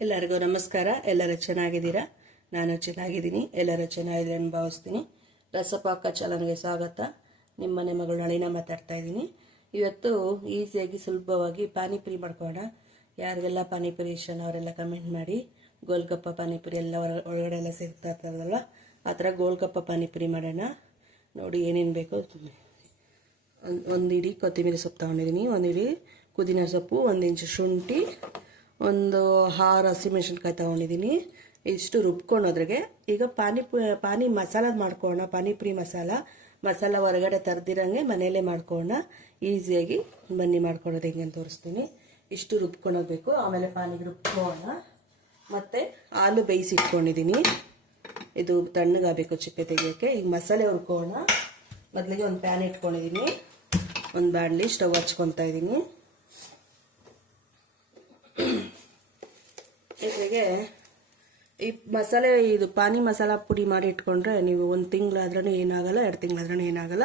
ಎಲ್ಲರಿಗೂ ನಮಸ್ಕಾರ. ಎಲ್ಲರೂ ಚೆನ್ನಾಗಿದ್ದೀರಾ? ನಾನು ಚೆನ್ನಾಗಿದ್ದೀನಿ. ಎಲ್ಲರೂ ಚೆನ್ನಾಗಿದೆ ಅಂತ ಭಾವಿಸ್ತೀನಿ. ರಸಪಾಕ ಚಾನಲ್ಗೆ ಸ್ವಾಗತ. ನಿಮ್ಮ ಮನೆ ಮಗಳು ನಳಿನ ಮಾತಾಡ್ತಾ ಇದ್ದೀನಿ. ಇವತ್ತು ಈಸಿಯಾಗಿ ಸುಲಭವಾಗಿ ಪಾನಿಪುರಿ ಮಾಡ್ಕೊಳ್ಳೋಣ. ಯಾರಿಗೆಲ್ಲ ಪಾನಿಪುರಿ ಇಷ್ಟ ಅವರೆಲ್ಲ ಕಮೆಂಟ್ ಮಾಡಿ. ಗೋಲ್ಗಪ್ಪ ಪಾನಿಪುರಿ ಎಲ್ಲ ಒಳಗಡೆ ಎಲ್ಲ ಸಿಗ್ತಾ ಇರ್ತದಲ್ವ? ಆ ಥರ ಗೋಲ್ಗಪ್ಪ ಪಾನಿಪುರಿ ಮಾಡೋಣ. ನೋಡಿ ಏನೇನು ಬೇಕು. ಒಂದು ಒಂದು ಇಡೀ ಕೊತ್ತಂಬರಿ ಸೊಪ್ಪು ತೊಗೊಂಡಿದ್ದೀನಿ. ಒಂದು ಇಡೀ ಪುದೀನ ಸೊಪ್ಪು, ಒಂದು ಇಂಚು ಶುಂಠಿ ಒಂದು ಆರು ಹಸಿಮೆಣ್ಸಿನ್ಕಾಯಿ ತೊಗೊಂಡಿದ್ದೀನಿ ಇಷ್ಟು ರುಬ್ಕೊಂಡು ಅದ್ರಾಗೆ ಈಗ ಪಾನಿಪು ಪಾನಿ ಮಸಾಲ ಮಾಡ್ಕೊಳ್ಳೋಣ ಪಾನಿಪುರಿ ಮಸಾಲ. ಮಸಾಲ ಹೊರಗಡೆ ತರ್ದಿರಂಗೆ ಮನೆಯಲ್ಲೇ ಮಾಡ್ಕೊಳ್ಳೋಣ ಈಸಿಯಾಗಿ ಬನ್ನಿ ಮಾಡ್ಕೊಳ್ಳೋದು ಹೆಂಗೆ ಅಂತ ತೋರಿಸ್ತೀನಿ. ಇಷ್ಟು ರುಬ್ಕೊಂಡೋಗ್ಬೇಕು ಆಮೇಲೆ ಪಾನಿಗೆ ರುಬ್ಕೊಳ್ಳೋಣ ಮತ್ತು ಹಾಲು ಬೇಯಿಸಿ ಇಟ್ಕೊಂಡಿದ್ದೀನಿ ಇದು ತಣ್ಣಗಾಗಬೇಕು ಚಿಪ್ಪೆ ತೆಗಿಯೋಕ್ಕೆ. ಈಗ ಮಸಾಲೆ ಹುರ್ಕೊಳ್ಳೋಣ ಮೊದಲಿಗೆ ಒಂದು ಪ್ಯಾನ್ ಇಟ್ಕೊಂಡಿದ್ದೀನಿ ಒಂದು ಬಾಣಲಿ ಸ್ಟವ್ ಹಚ್ಕೊತಾ ಇದ್ದೀನಿ ಜೊತೆಗೆ ಈ ಮಸಾಲೆ, ಇದು ಪಾನಿ ಮಸಾಲ ಪುಡಿ ಮಾಡಿ ಇಟ್ಕೊಂಡ್ರೆ ನೀವು ಒಂದು ತಿಂಗಳಾದ್ರೂ ಏನಾಗಲ್ಲ, ಎರಡು ತಿಂಗಳಾದ್ರೂ ಏನಾಗಲ್ಲ.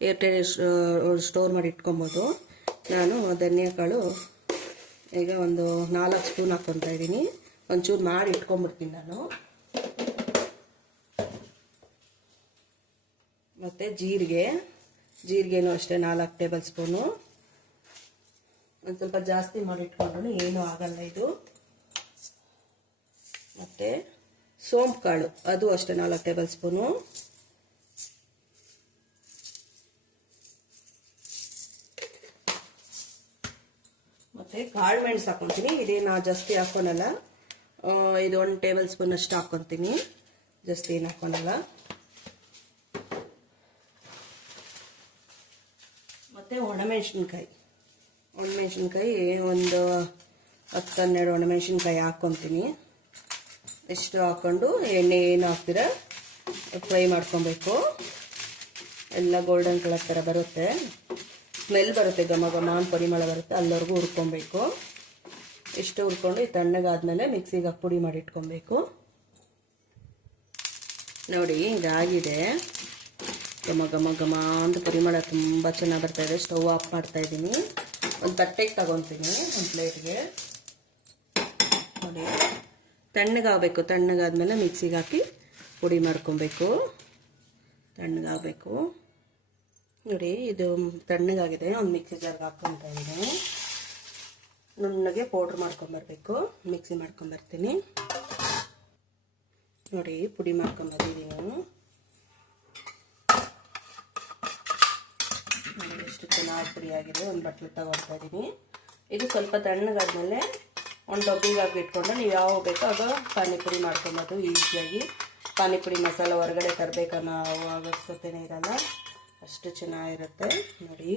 ಎರಡು ಸ್ಟೋರ್ ಮಾಡಿ ಇಟ್ಕೊಬೋದು. ನಾನು ಧನಿಯಾಕಾಳು. ಈಗ ಒಂದು ನಾಲ್ಕು ಸ್ಪೂನ್ ಹಾಕ್ಕೊತಾ ಇದ್ದೀನಿ. ಒಂಚೂರು ಮಾಡಿ ಇಟ್ಕೊಂಬಿಡ್ತೀನಿ ನಾನು. ಮತ್ತು ಜೀರಿಗೆ. ಜೀರಿಗೆನೂ ಅಷ್ಟೇ, ನಾಲ್ಕು ಟೇಬಲ್ ಸ್ಪೂನು. ಒಂದು ಸ್ವಲ್ಪ ಜಾಸ್ತಿ ಮಾಡಿ ಇಟ್ಕೊಂಡ್ರೂ ಏನೂ ಆಗಲ್ಲ ಇದು. ಮತ್ತು ಸೋಂಪು ಕಾಳು. ಅದು ಅಷ್ಟೇ, ನಾಲ್ಕು ಟೇಬಲ್ ಸ್ಪೂನು. ಮತ್ತು ಕಾಳು ಮೆಣಸು ಹಾಕ್ಕೊತೀನಿ ಇದೇನು ಜಾಸ್ತಿ ಹಾಕ್ಕೊಳಲ್ಲ ಇದು ಒಂದು ಟೇಬಲ್ ಸ್ಪೂನ್ ಅಷ್ಟು ಹಾಕ್ಕೊತೀನಿ ಜಾಸ್ತಿ ಏನು ಹಾಕ್ಕೊಳಲ್ಲ ಮತ್ತು ಒಣಮೆಣಸಿನ್ಕಾಯಿ. ಒಣಮೆಣಸಿನ್ಕಾಯಿ ಒಂದು ಹತ್ತು ಹನ್ನೆರಡು ಒಣಮೆಣಸಿನ್ಕಾಯಿ ಹಾಕ್ಕೊತೀನಿ ಇಷ್ಟು ಹಾಕ್ಕೊಂಡು ಎಣ್ಣೆ ಏನು ಹಾಕ್ತೀರ? ಫ್ರೈ ಮಾಡ್ಕೊಬೇಕು. ಎಲ್ಲ ಗೋಲ್ಡನ್ ಕಲರ್ ಥರ ಬರುತ್ತೆ. ಸ್ಮೆಲ್ ಬರುತ್ತೆ, ಘಮ ಘಮ ಪರಿಮಳ ಬರುತ್ತೆ. ಅಲ್ಲವರೆಗೂ ಹುರ್ಕೊಬೇಕು. ಇಷ್ಟು ಹುರ್ಕೊಂಡು ಈ ತಣ್ಣಗಾದ್ಮೇಲೆ ಮಿಕ್ಸಿಗೆ ಹಾಕಿ ಪುಡಿ ಮಾಡಿ ಇಟ್ಕೊಬೇಕು. ನೋಡಿ ಹಿಂಗಾಗಿದೆ ಘಮ ಘಮ ಘಮ ಅಂತ ಪರಿಮಳ ತುಂಬ ಚೆನ್ನಾಗಿ ಬರ್ತಾ ಇದೆ. ಸ್ಟವ್ ಆಫ್ ಮಾಡ್ತಾ ಇದ್ದೀನಿ. ಒಂದು ತಟ್ಟೆಗೆ ತಗೊತೀನಿ, ಒಂದು ಪ್ಲೇಟ್ಗೆ ತಣ್ಣಗಾಗಬೇಕು, ತಣ್ಣಗಾದ್ಮೇಲೆ ಮಿಕ್ಸಿಗೆ ಹಾಕಿ ಪುಡಿ ಮಾಡ್ಕೊಬೇಕು. ತಣ್ಣಗಾಗಬೇಕು. ನೋಡಿ, ಇದು ತಣ್ಣಗಾಗಿದೆ, ಒಂದು ಮಿಕ್ಸಿ ಜಾರ್ಗೆ ಹಾಕ್ಕೊತಾ ಇದ್ದೀನಿ. ನುಣ್ಣಗೆ ಪೌಡ್ರ್ ಮಾಡ್ಕೊಂಬರ್ಬೇಕು, ಮಿಕ್ಸಿ ಮಾಡ್ಕೊಂಬರ್ತೀನಿ. ನೋಡಿ, ಪುಡಿ ಮಾಡ್ಕೊಂಬರ್ತೀನಿ ನಾನು. ಎಷ್ಟು ಚೆನ್ನಾಗಿ ಪುಡಿ ಆಗಿದೆ, ಒಂದು ಬಟ್ಲು ತಗೊಳ್ತಾ ಇದ್ದೀನಿ. ಇದು ಸ್ವಲ್ಪ ತಣ್ಣಗಾದ್ಮೇಲೆ ಒಂದು ಡಬ್ಬಿಗಾಗಿ ಇಟ್ಕೊಂಡು ನೀವು ಯಾವ ಬೇಕೋ ಅದು ಪಾನಿಪುರಿ ಮಾಡ್ಕೊಬೋದು ಈಸಿಯಾಗಿ. ಪಾನಿಪುರಿ ಮಸಾಲ ಹೊರಗಡೆ ತರಬೇಕನ್ನೋ ಅವಶ್ಯಕತೆನೇ ಇರಲ್ಲ. ಅಷ್ಟು ಚೆನ್ನಾಗಿರುತ್ತೆ. ನೋಡಿ,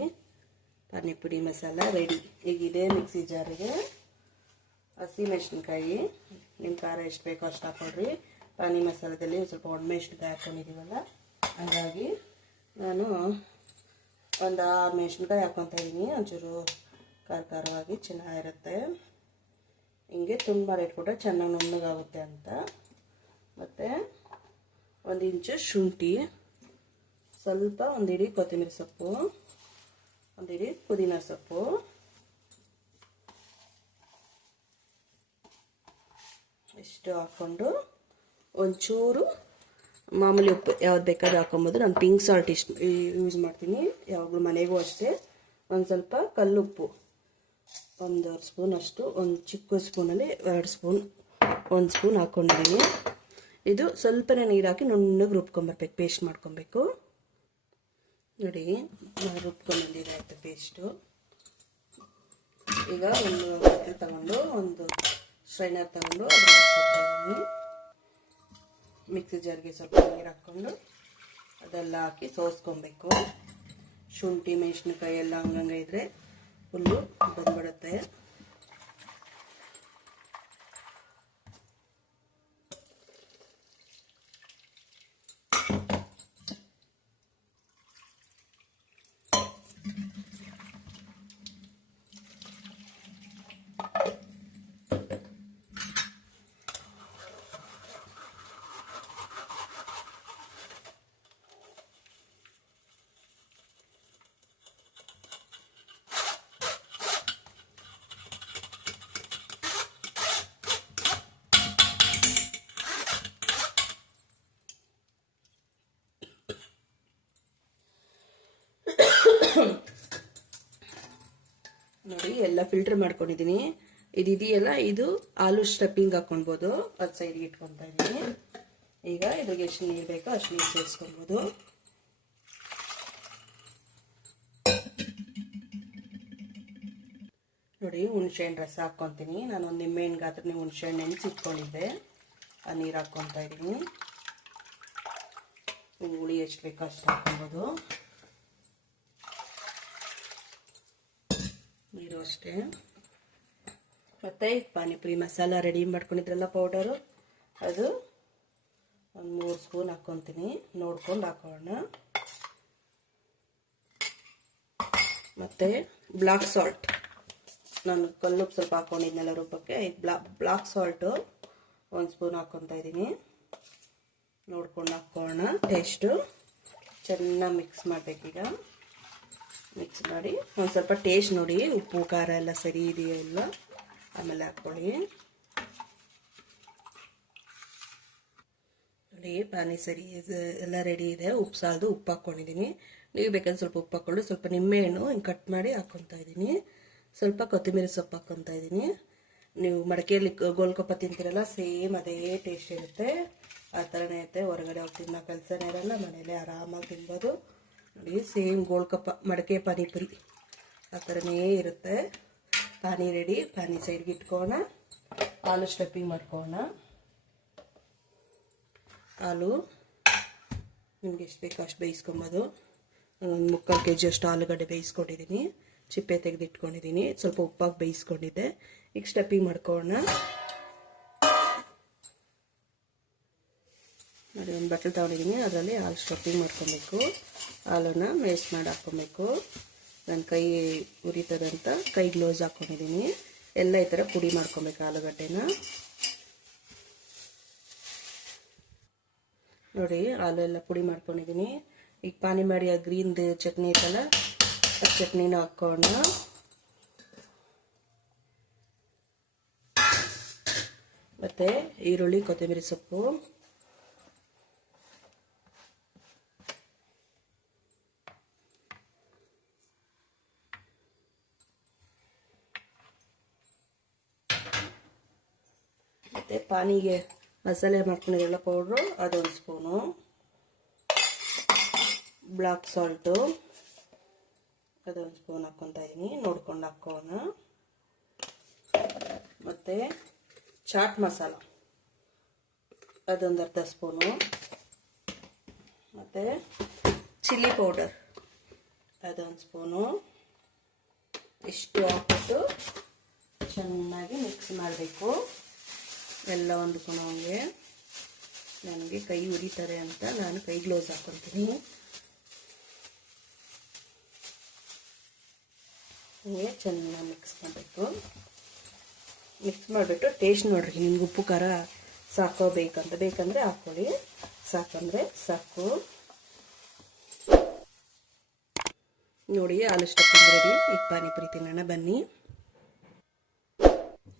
ಪಾನಿಪುರಿ ಮಸಾಲ ರೆಡಿ ಈಗ ಇದೇ ಮಿಕ್ಸಿ ಜಾರಿಗೆ ಹಸಿ ಮೆಣಸಿನ್ಕಾಯಿ. ನಿಮ್ಮ ಖಾರ ಎಷ್ಟು ಬೇಕೋ ಅಷ್ಟು ಹಾಕೊಡ್ರಿ ಪಾನಿ ಮಸಾಲದಲ್ಲಿ ಸ್ವಲ್ಪ ಒಣಮೆಣ್ಸಿನ್ಕಾಯಿ ಹಾಕ್ಕೊಂಡಿದ್ದೀವಲ್ಲ ಹಾಗಾಗಿ ನಾನು ಒಂದು ಆರು ಮೆಣಸಿನ್ಕಾಯಿ ಹಾಕ್ಕೊತಾ ಇದ್ದೀನಿ ಒಂಚೂರು ಖಾರ ಖಾರವಾಗಿ ಚೆನ್ನಾಗಿರುತ್ತೆ. ಹಿಂಗೆ ತುಂಬ ಇಟ್ಬಿಟ್ರೆ ಚೆನ್ನಾಗಿ ನುಣ್ಣಗಾಗುತ್ತೆ ಅಂತ. ಮತ್ತು ಒಂದು ಇಂಚು ಶುಂಠಿ, ಸ್ವಲ್ಪ ಒಂದು ಇಡೀ ಕೊತ್ತಂಬರಿ ಸೊಪ್ಪು, ಒಂದು ಇಡೀ ಪುದೀನ ಸೊಪ್ಪು. ಇಷ್ಟು ಹಾಕ್ಕೊಂಡು ಒಂಚೂರು ಮಾಮೂಲಿ ಉಪ್ಪು ಯಾವ್ದು ಬೇಕಾದ್ರೂ ಹಾಕೊಬೋದು. ನಾನು ಪಿಂಕ್ ಸಾಲ್ಟ್ ಇಷ್ಟು ಯೂಸ್ ಮಾಡ್ತೀನಿ, ಯಾವಾಗಲೂ ಮನೆಗೂ ಅಷ್ಟೇ. ಒಂದು ಸ್ವಲ್ಪ ಕಲ್ಲುಪ್ಪು. ಒಂದು ಸ್ಪೂನ್ ಅಷ್ಟು, ಒಂದು ಚಿಕ್ಕ ಸ್ಪೂನಲ್ಲಿ ಎರಡು ಸ್ಪೂನ್, ಒಂದು ಸ್ಪೂನ್ ಹಾಕ್ಕೊಂಡಿದ್ದೀನಿ ಇದು ಸ್ವಲ್ಪನೇ ನೀರು ಹಾಕಿ ನುಣ್ಣಗೆ ರುಬ್ಕೊಂಬರ್ಬೇಕು ಪೇಸ್ಟ್ ಮಾಡ್ಕೊಬೇಕು. ನೋಡಿ ರುಬ್ಕೊಂಬಂದಿದೆ ಆಯಿತು ಪೇಸ್ಟು ಈಗ ಒಂದು ಬಟ್ಟೆ ತಗೊಂಡು, ಒಂದು ಸ್ಟ್ರೈನರ್ ತಗೊಂಡು ಮಿಕ್ಸಿ ಜಾರ್ಗೆ ಸ್ವಲ್ಪ ನೀರು ಹಾಕ್ಕೊಂಡು ಅದೆಲ್ಲ ಹಾಕಿ ಸೋಸ್ಕೊಬೇಕು. ಶುಂಠಿ, ಮೆಣಸಿನ್ಕಾಯಿ ಎಲ್ಲ ಹಂಗಂಗೆ పుల్లు ఇబ్బంది ಎಲ್ಲ ಫಿಲ್ಟರ್ ಮಾಡ್ಕೊಂಡಿದ್ದೀನಿ ಇದಿದೆಯಲ್ಲ ಇದು ಆಲೂ ಸ್ಟಫಿಂಗ್ ಹಾಕೊಳ್ಬೋದು ಅದು ಸೈಡ್ಗೆ ಇಟ್ಕೊತಾ ಇದ್ದೀನಿ ಈಗ ಇದ್ರಿಗೆ ಎಷ್ಟು ನೀರು ಬೇಕೋ ಅಷ್ಟು ನೀರು ಸೇರಿಸ್ಕೊಳ್ಬೋದು. ನೋಡಿ, ಹುಣ್ಸೆಹಣ್ಣು ರಸ ಹಾಕ್ಕೊತೀನಿ ನಾನು ಒಂದು ನಿಂಬೆಹಣ್ಣು ಗಾತ್ರ ಹುಣಸೆಹಣ್ಣು ನೆನೆಸಿ ಇಟ್ಕೊಂಡಿದ್ದೆ. ಆ ನೀರು ಹಾಕ್ಕೊತಾ ಇದ್ದೀನಿ ಹುಳಿ ಎಷ್ಟು ಬೇಕೋ ಅಷ್ಟು ಹಾಕ್ಕೊಬೋದು ನೀರು ಅಷ್ಟೇ. ಮತ್ತೆ ಪಾನಿಪುರಿ ಮಸಾಲ ರೆಡಿ ಮಾಡ್ಕೊಂಡಿದ್ರಲ್ಲ ಪೌಡರು ಅದು ಒಂದು ಮೂರು ಸ್ಪೂನ್ ಹಾಕ್ಕೊತೀನಿ. ನೋಡ್ಕೊಂಡು ಹಾಕೋಣ. ಮತ್ತು ಬ್ಲಾಕ್ ಸಾಲ್ಟ್ ನಾನು ಕಲ್ಲು ಸ್ವಲ್ಪ ಹಾಕ್ಕೊಂಡಿದ್ನಲ್ಲ ರೂಪಕ್ಕೆ. ಬ್ಲಾಕ್ ಸಾಲ್ಟು ಒಂದು ಸ್ಪೂನ್ ಹಾಕ್ಕೊತಾ ಇದ್ದೀನಿ. ನೋಡ್ಕೊಂಡು ಹಾಕ್ಕೋಣ ಟೇಸ್ಟು ಚೆನ್ನಾಗಿ ಮಿಕ್ಸ್ ಮಾಡಬೇಕೀಗ. ಮಿಕ್ಸ್ ಮಾಡಿ. ಒಂದು ಸ್ವಲ್ಪ ಟೇಸ್ಟ್ ನೋಡಿ, ಉಪ್ಪು, ಖಾರ ಎಲ್ಲ ಸರಿ ಇದೆಯಾ ಇಲ್ಲ ಆಮೇಲೆ ಹಾಕ್ಕೊಳ್ಳಿ. ನೋಡಿ, ಪಾನಿ ಸರಿ ಇದು ಎಲ್ಲ ರೆಡಿ ಇದೆ. ಉಪ್ಪು ಸಾಲದು ಉಪ್ಪು ಹಾಕ್ಕೊಂಡಿದ್ದೀನಿ. ನೀವು ಬೇಕಾದ್ರೆ ಸ್ವಲ್ಪ ಉಪ್ಪು ಹಾಕ್ಕೊಂಡು ಸ್ವಲ್ಪ ನಿಂಬೆಹಣ್ಣು ಹಿಂಗೆ ಕಟ್ ಮಾಡಿ ಹಾಕ್ಕೊತಾ ಇದ್ದೀನಿ. ಸ್ವಲ್ಪ ಕೊತ್ತಂಬರಿ ಸೊಪ್ಪು ಹಾಕ್ಕೊತಾ ಇದ್ದೀನಿ. ನೀವು ಮಡಕೆಯಲ್ಲಿ ಗೋಲ್ಕೊಪ್ಪ ತಿಂತೀರಲ್ಲ, ಸೇಮ್ ಅದೇ ಟೇಸ್ಟ್ ಇರುತ್ತೆ. ಆ ಥರನೇ ಇರುತ್ತೆ. ಹೊರಗಡೆ ಹೋಗಿ ತಿನ್ನೋ ಕೆಲಸನೇ ಇರಲ್ಲ, ಮನೇಲಿ ಆರಾಮಾಗಿ ತಿನ್ಬೋದು. ನೋಡಿ ಸೇಮ್ ಗೋಲ್ಕಪ್ಪ ಮಡಕೆ ಪಾನಿಪುರಿ. ಆ ಥರನೇ ಇರುತ್ತೆ. ಪಾನಿ ರೆಡಿ ಪಾನಿ ಸೈಡ್ಗೆ ಇಟ್ಕೋಣ ಹಾಲು ಸ್ಟಫಿಂಗ್ ಮಾಡ್ಕೋಣ ಹಾಲು ನಿಮ್ಗೆ ಎಷ್ಟು ಬೇಕೋ ಅಷ್ಟು ಬೇಯಿಸ್ಕೊಬೋದು. ಒಂದು ಮುಕ್ಕಾಲು ಕೆ ಜಿ ಅಷ್ಟು ಆಲೂಗಡ್ಡೆ ಬೇಯಿಸ್ಕೊಂಡಿದ್ದೀನಿ ಚಿಪ್ಪೆ ತೆಗೆದಿಟ್ಕೊಂಡಿದ್ದೀನಿ ಸ್ವಲ್ಪ ಉಪ್ಪಾಗಿ ಬೇಯಿಸ್ಕೊಂಡಿದ್ದೆ. ಈಗ ಸ್ಟಫಿಂಗ್ ಮಾಡ್ಕೊಳ್ಳೋಣ ನೋಡಿ, ಒಂದು ಬಟ್ಟಲು ತೊಗೊಂಡಿದ್ದೀನಿ. ಅದರಲ್ಲಿ ಹಾಲು ಸ್ಟಫಿಂಗ್ ಮಾಡ್ಕೊಬೇಕು. ಹಾಲನ್ನು ಮೇಸ್ಟ್ ಮಾಡಿ ಹಾಕ್ಕೊಬೇಕು. ನನ್ನ ಕೈ ಉರಿತದಂತ ಕೈ ಗ್ಲೋಸ್ ಹಾಕ್ಕೊಂಡಿದ್ದೀನಿ. ಎಲ್ಲ ಈ ಥರ ಪುಡಿ ಮಾಡ್ಕೊಬೇಕು ಆಲೂಗಡ್ಡೆನ. ನೋಡಿ, ಹಾಲು ಎಲ್ಲ ಪುಡಿ ಮಾಡ್ಕೊಂಡಿದ್ದೀನಿ. ಈಗ ಪಾನಿ ಮಾಡಿ ಆ ಗ್ರೀನ್ದು ಚಟ್ನಿ ಐತಲ್ಲ, ಆ ಚಟ್ನಿನ ಹಾಕ್ಕೊಂಡು. ಮತ್ತು ಈರುಳ್ಳಿ, ಕೊತ್ತಂಬರಿ ಸೊಪ್ಪು. ಮತ್ತು ಪಾನಿಗೆ ಮಸಾಲೆ ಮಾಡ್ಕೊಂಡಿರಲ್ಲ ಪೌಡ್ರು ಅದೊಂದು ಸ್ಪೂನು ಬ್ಲಾಕ್ ಸಾಲ್ಟು ಅದೊಂದು ಸ್ಪೂನ್ ಹಾಕ್ಕೊತಾ ಇದ್ದೀನಿ ನೋಡ್ಕೊಂಡು ಹಾಕೋಣ. ಮತ್ತು ಚಾಟ್ ಮಸಾಲ ಅದೊಂದು ಅರ್ಧ ಸ್ಪೂನು ಮತ್ತು ಚಿಲ್ಲಿ ಪೌಡರ್ ಅದೊಂದು ಸ್ಪೂನು ಇಷ್ಟು ಹಾಕ್ಬಿಟ್ಟು ಚೆನ್ನಾಗಿ ಮಿಕ್ಸ್ ಮಾಡಬೇಕು. ಎಲ್ಲ ಹೊಂದ್ಕೊಳೋಂಗೆ ನನಗೆ ಕೈ ಉರಿತಾರೆ ಅಂತ ನಾನು ಕೈ ಗ್ಲೌಸ್ ಹಾಕೊಳ್ತೀನಿ. ಹೀಗೆ ಚೆನ್ನಾಗಿ ಮಿಕ್ಸ್ ಮಾಡಬೇಕು. ಮಿಕ್ಸ್ ಮಾಡಿಬಿಟ್ಟು ಟೇಸ್ಟ್ ನೋಡ್ರಿ, ನಿಮ್ಗೆ ಉಪ್ಪು, ಖಾರ ಸಾಕೋ ಬೇಕಂತ. ಬೇಕಂದರೆ ಹಾಕ್ಕೊಳ್ಳಿ. ಸಾಕಂದರೆ ಸಾಕು. ನೋಡಿ ಸ್ಟಫಿಂಗ್ ರೆಡಿ ಈಗ ಪಾನಿಪುರಿ ತಿನ್ನೋಣ, ಬನ್ನಿ.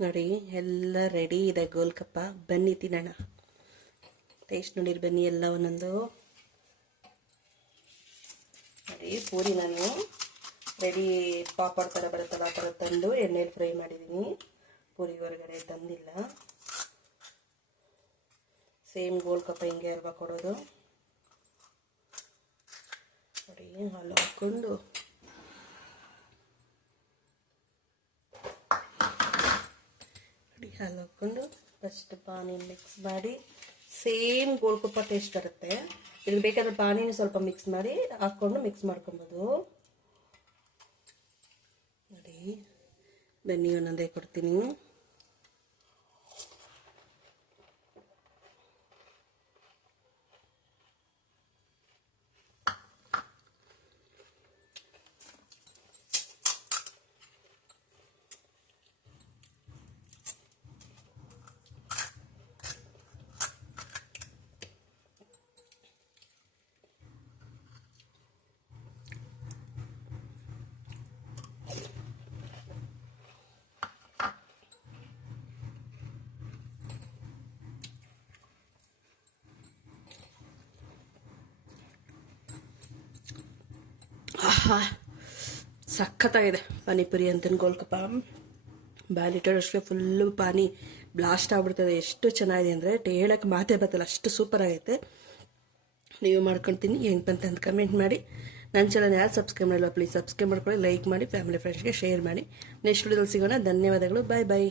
ನೋಡಿ, ಎಲ್ಲ ರೆಡಿ ಇದೆ ಗೋಲ್ಕಪ್ಪ. ಬನ್ನಿ ತಿನ್ನೋಣ. ಟೇಸ್ಟ್ ನೋಡಿರಿ, ಬನ್ನಿ ಎಲ್ಲ ಒಂದೊಂದು. ನೋಡಿ, ಪೂರಿ ನಾನು ರೆಡಿ ಪಾಪಡ್ ಥರ ಬರುತ್ತಲ್ಲ ಆ ಥರ ತಂದು ಎಣ್ಣೆಲಿ ಫ್ರೈ ಮಾಡಿದ್ದೀನಿ. ಪೂರಿ ಹೊರಗಡೆ ತಂದಿಲ್ಲ. ಸೇಮ್ ಗೋಲ್ಕಪ್ಪ ಹಿಂಗೆ ಅಲ್ವಾ ಕೊಡೋದು. ನೋಡಿ ಹಾಲು ಹಾಕ್ಕೊಂಡು ನೋಡಿ ಹಾಲು ಹಾಕ್ಕೊಂಡು ಫಸ್ಟ್ ಪಾನಿ ಮಿಕ್ಸ್ ಮಾಡಿ ಸೇಮ್ ಗೋಲ್ಕಪ್ಪ ಟೇಸ್ಟ್ ಬರುತ್ತೆ. ಇದಕ್ಕೆ ಬೇಕಾದ್ರೆ ಪಾನಿನ ಸ್ವಲ್ಪ ಮಿಕ್ಸ್ ಮಾಡಿ ಹಾಕ್ಕೊಂಡು ಮಿಕ್ಸ್ ಮಾಡ್ಕೊಬೋದು. ನೋಡಿ, ಬನ್ನಿ ಒಂದೊಂದೇ ಕೊಡ್ತೀನಿ. ಸಖತ್ತಾಗಿದೆ. ಪಾನಿಪುರಿ ಅಂತ ಅನ್ಕೊಳ್ಕಪ್ಪ ಬಾಯ್ ಅಷ್ಟೇ ಫುಲ್ಲು ಪಾನಿ ಬ್ಲಾಸ್ಟ್ ಆಗ್ಬಿಡ್ತದೆ. ಎಷ್ಟು ಚೆನ್ನಾಗಿದೆ ಅಂದರೆ ಹೇಳೋಕ್ಕೆ ಮಾತೇ ಬರ್ತಲ್ಲ. ಅಷ್ಟು ಸೂಪರ್ ಆಗೈತೆ. ನೀವು ಮಾಡ್ಕೊತೀನಿ. ಹೆಂಗೆ ಬಂತ ಅಂತ ಕಮೆಂಟ್ ಮಾಡಿ. ನನ್ನ ಚಾನಲ್ ಯಾರು ಸಬ್ಸ್ಕ್ರೈಬ್ ಮಾಡಲ್ಲ ಪ್ಲೀಸ್ ಸಬ್ಸ್ಕ್ರೈಬ್ ಮಾಡ್ಕೊಳ್ಳಿ ಲೈಕ್ ಮಾಡಿ ಫ್ಯಾಮಿಲಿ ಫ್ರೆಂಡ್ಸ್ಗೆ ಶೇರ್ ಮಾಡಿ. ನೆಕ್ಸ್ಟ್ ವಿಡಿಯೋದಲ್ಲಿ ಸಿಗೋಣ. ಧನ್ಯವಾದಗಳು. ಬಾಯ್ ಬಾಯ್